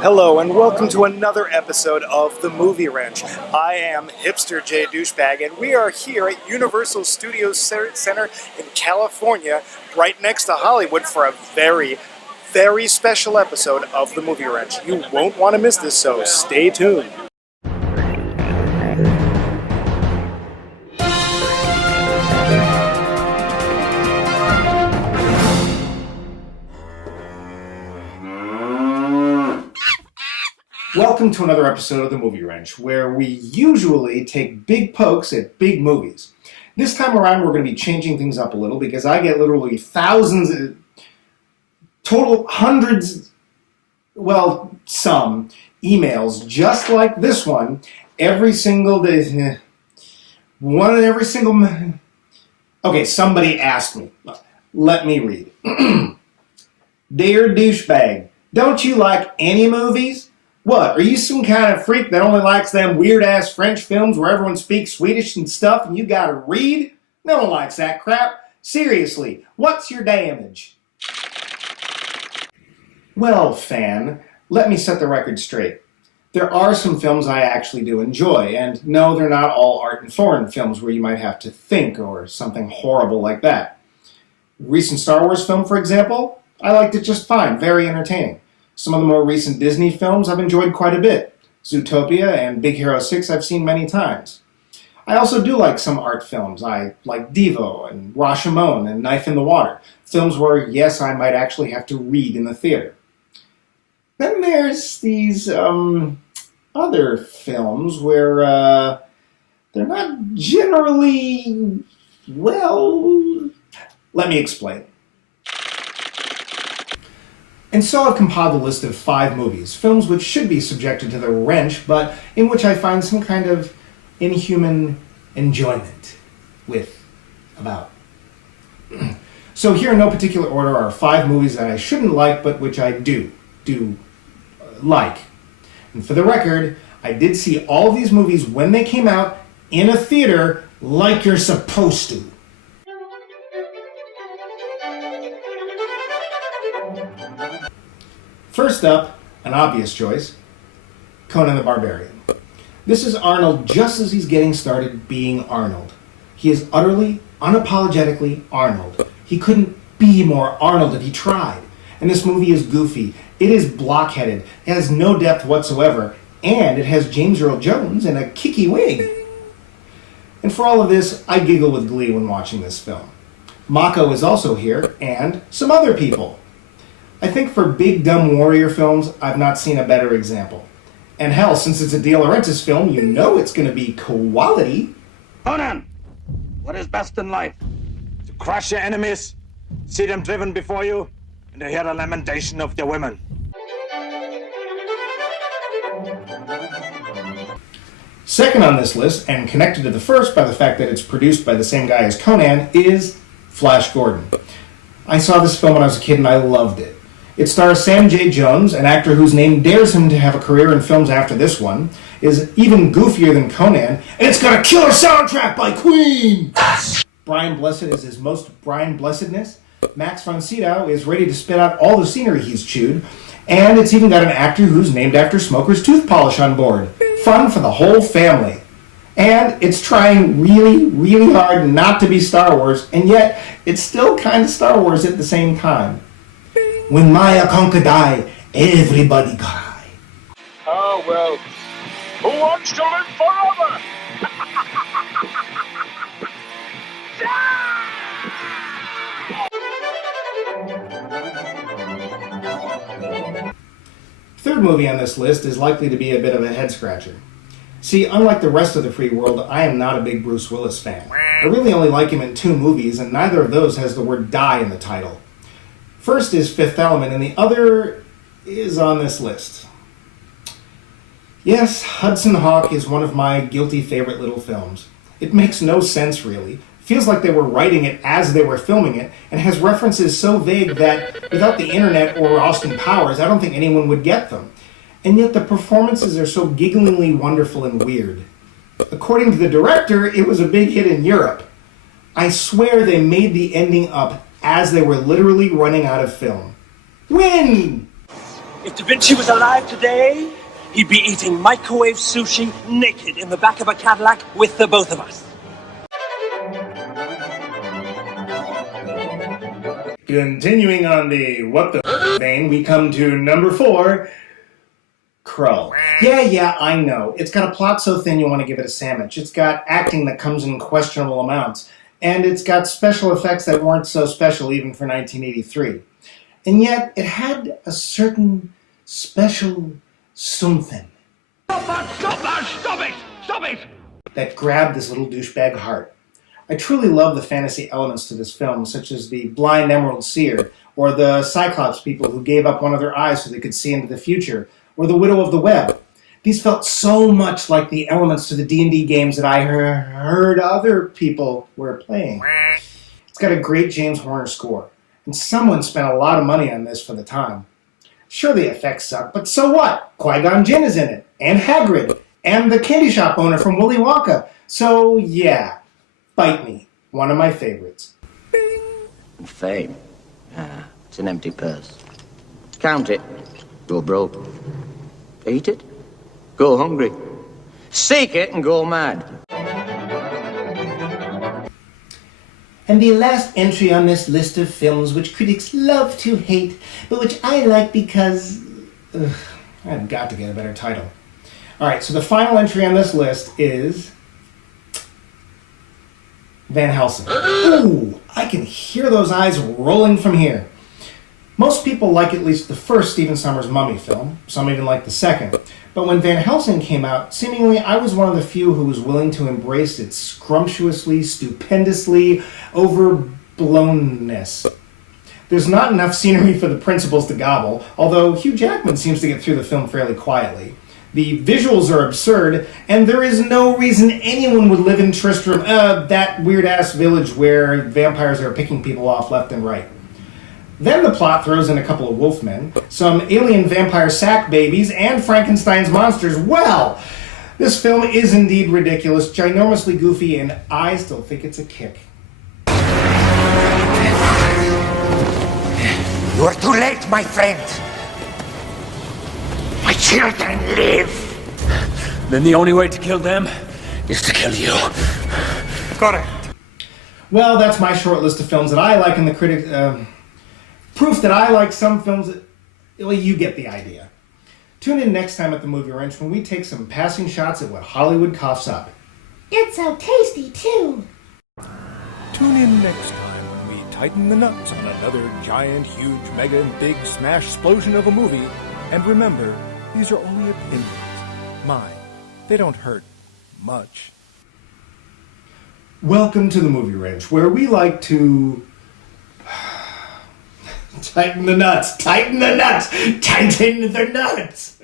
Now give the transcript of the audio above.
Hello and welcome to another episode of The Movie Wrench. I am Hipster J Douchebag and we are here at Universal Studios Center in California, right next to Hollywood for a very special episode of The Movie Wrench. You won't want to miss this, so stay tuned. Welcome to another episode of The Movie Wrench, where we usually take big pokes at big movies. This time around, we're going to be changing things up a little because I get literally thousands, total hundreds, well, some emails just like this one every single day. One in every single... Okay, somebody asked me. Let me read. Dear Douchebag, don't you like any movies? What, are you some kind of freak that only likes them weird-ass French films where everyone speaks Swedish and stuff and you gotta read? No one likes that crap. Seriously, what's your damage? Well, fan, let me set the record straight. There are some films I actually do enjoy, and no, they're not all art and foreign films where you might have to think or something horrible like that. Recent Star Wars film, for example, I liked it just fine, very entertaining. Some of the more recent Disney films I've enjoyed quite a bit. Zootopia and Big Hero 6 I've seen many times. I also do like some art films. I like Devo and Rashomon and Knife in the Water. Films where, yes, I might actually have to read in the theater. Then there's these other films where they're not generally, well, let me explain. And so I've compiled a list of 5 movies, films which should be subjected to the wrench, but in which I find some kind of inhuman enjoyment about. So here in no particular order are 5 movies that I shouldn't like, but which I do like. And for the record, I did see all of these movies when they came out in a theater like you're supposed to. First up, an obvious choice, Conan the Barbarian. This is Arnold just as he's getting started being Arnold. He is utterly, unapologetically Arnold. He couldn't be more Arnold if he tried. And this movie is goofy. It is blockheaded. It has no depth whatsoever. And it has James Earl Jones in a kicky wig. And for all of this, I giggle with glee when watching this film. Mako is also here, and some other people. I think for big dumb warrior films, I've not seen a better example. And hell, since it's a De Laurentiis film, you know it's going to be quality. Conan, what is best in life? To crush your enemies, see them driven before you, and to hear the lamentation of their women. Second on this list, and connected to the first by the fact that it's produced by the same guy as Conan, is Flash Gordon. I saw this film when I was a kid and I loved it. It stars Sam J. Jones, an actor whose name dares him to have a career in films after this one, is even goofier than Conan, and it's got a killer soundtrack by Queen! Brian Blessed is his most Brian Blessedness. Max von Sydow is ready to spit out all the scenery he's chewed, and it's even got an actor who's named after Smoker's tooth polish on board. Fun for the whole family. And it's trying really hard not to be Star Wars, and yet it's still kind of Star Wars at the same time. When Maya conquer die, everybody cry. Oh, well, who wants to live forever? Third movie on this list is likely to be a bit of a head-scratcher. See, unlike the rest of the free world, I am not a big Bruce Willis fan. I really only like him in 2 movies, and neither of those has the word die in the title. First is Fifth Element, and the other is on this list. Yes, Hudson Hawk is one of my guilty favorite little films. It makes no sense, really. Feels like they were writing it as they were filming it, and has references so vague that without the internet or Austin Powers, I don't think anyone would get them. And yet the performances are so gigglingly wonderful and weird. According to the director, it was a big hit in Europe. I swear they made the ending up as they were literally running out of film. Win! If Da Vinci was alive today, he'd be eating microwave sushi naked in the back of a Cadillac with the both of us. Continuing on the what the vein, we come to number 4, Krull. Yeah, I know. It's got a plot so thin you want to give it a sandwich. It's got acting that comes in questionable amounts. And it's got special effects that weren't so special even for 1983. And yet, it had a certain special something. Stop it! That grabbed this little douchebag heart. I truly love the fantasy elements to this film, such as the blind emerald seer, or the Cyclops people who gave up one of their eyes so they could see into the future, or the Widow of the Web. These felt so much like the elements to the D&D games that I heard other people were playing. It's got a great James Horner score, and someone spent a lot of money on this for the time. Sure, the effects suck, but so what? Qui-Gon Jinn is in it, and Hagrid, and the candy shop owner from Willy Wonka. So yeah, Bite Me, one of my favorites. Fame? It's an empty purse. Count it. Go broke. Eat it. Go hungry. Seek it and go mad. And the last entry on this list of films which critics love to hate, but which I like because... I've got to get a better title. Alright, so the final entry on this list is... Van Helsing. Ooh, I can hear those eyes rolling from here. Most people like at least the first Stephen Sommers Mummy film, some even like the second. But when Van Helsing came out, seemingly I was one of the few who was willing to embrace its scrumptiously, stupendously overblownness. There's not enough scenery for the principals to gobble, although Hugh Jackman seems to get through the film fairly quietly. The visuals are absurd, and there is no reason anyone would live in Tristram, that weird-ass village where vampires are picking people off left and right. Then the plot throws in a couple of wolfmen, some alien vampire sack babies, and Frankenstein's monsters. Well, this film is indeed ridiculous, ginormously goofy, and I still think it's a kick. You are too late, my friend. My children live. Then the only way to kill them is to kill you. Correct. Well, that's my short list of films that I like, and the critics... proof that I like some films that... Well, you get the idea. Tune in next time at the Movie Wrench when we take some passing shots at what Hollywood coughs up. It's so tasty, too. Tune in next time when we tighten the nuts on another giant, huge, mega, and big smash explosion of a movie. And remember, these are only opinions. Mine. They don't hurt much. Welcome to the Movie Wrench, where we like to... tighten the nuts, tighten the nuts, tighten the nuts!